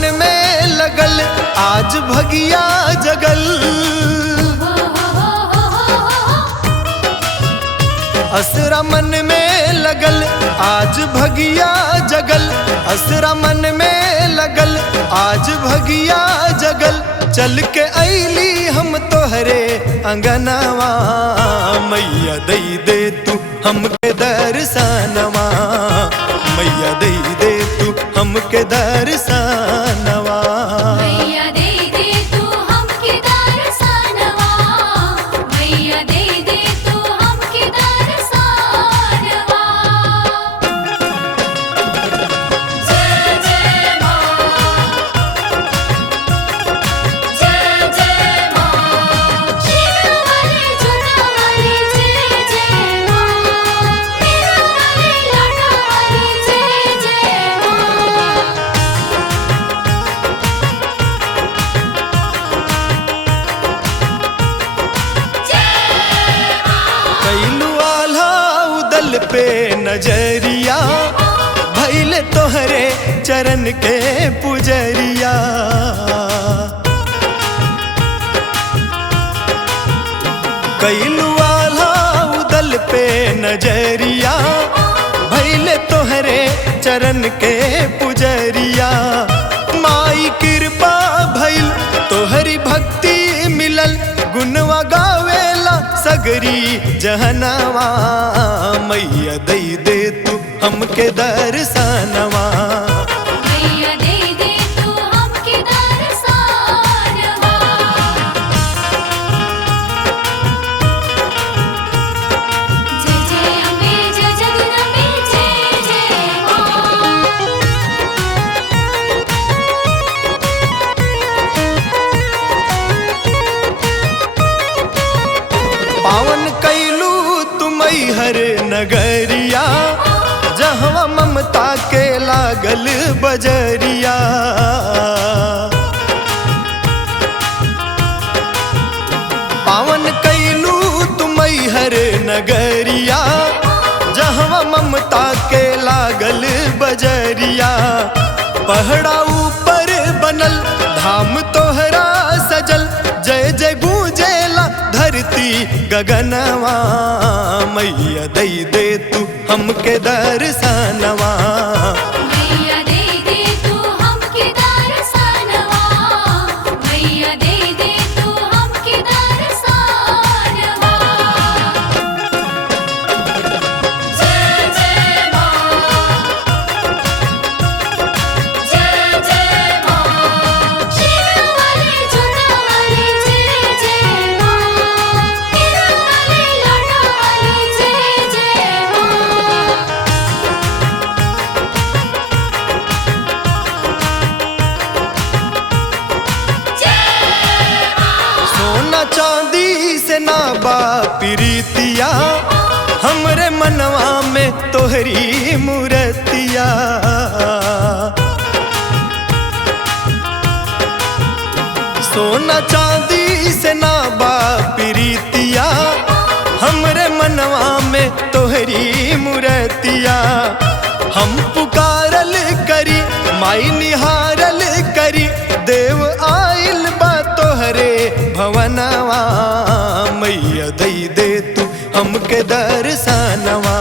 मन में लगल आज भगिया जगल। असरा मन में लगल आज भगिया जगल। असरा मन में लगल आज भगिया जगल। चल के ऐली हम तोहरे अंगनवा, मैया दई दे तू हमके दर्शनवा। मैया दई दे तू हमके दर्शनवा। मैया दे दे तू हमके दर्शनवा। मैया दे दे तू हमके दर्शनवा। जय जय माँ, जय जय माँ। शीरा वाली जुड़ा वाली जय जय माँ। मीरा वाली लाडा वाली जय जय माँ। कैलू आल्हा उदल पे नजरिया, भैले तोहरे चरण के पुजरिया। कैलू आल्हा उदल पे नजरिया, भैले तोहरे चरण के पुजरिया। माई कृपा भइल तोहरी भक्ति मिलल, गुनवा गावेला सगरी जहनवा। मैया दई दे तू हमके दर्शनवा। मैया दे दे तू हमके दर्शनवा। जय जय अम्बे जय जगदम्बे जय जय माँ। पावन कैलू तुमई हर नगरिया, जहवा ममता के लागल बजरिया। पावन कैलू तुमई हर नगरिया, जहवा ममता के लागल बजरिया। पहाड़ा ऊपर बनल धाम तोहरा सजल, जय जय गूंजेला धरती गगनवा। मैया दई दे तू हमके दर्शनवा। मैया दे दे तू हमके दर्शनवा। मैया दे दे तू हमके दर्शनवा। जय जय माँ, जय जय माँ। शीरा वाली जुड़ा वाली जय जय माँ। मीरा वाली लाडा वाली जय जय माँ। सोना चांदी से ना बा प्रीतिया, हमरे मनवा में तोहरी मूर्तिया। सोना चांदी से ना बा प्रीतिया, हमरे मनवा में तोहरी मूर्तिया। हम पुकारल करी माई निहारल करी, देव आइल बा तोहरे भवनवा। मैया दई दे तू हमके दर्शनवा।